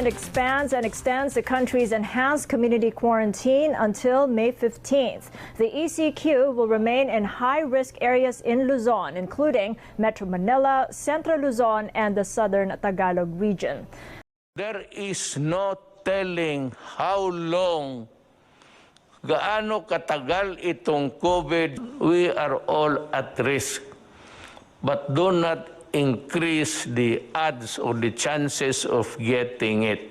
government expands and extends the country's enhanced community quarantine until May 15th. The ECQ will remain in high-risk areas in Luzon, including Metro Manila, Central Luzon, and the southern Tagalog region. There is no telling how long, gaano katagal itong COVID. We are all at risk, but do not increase the odds or the chances of getting it.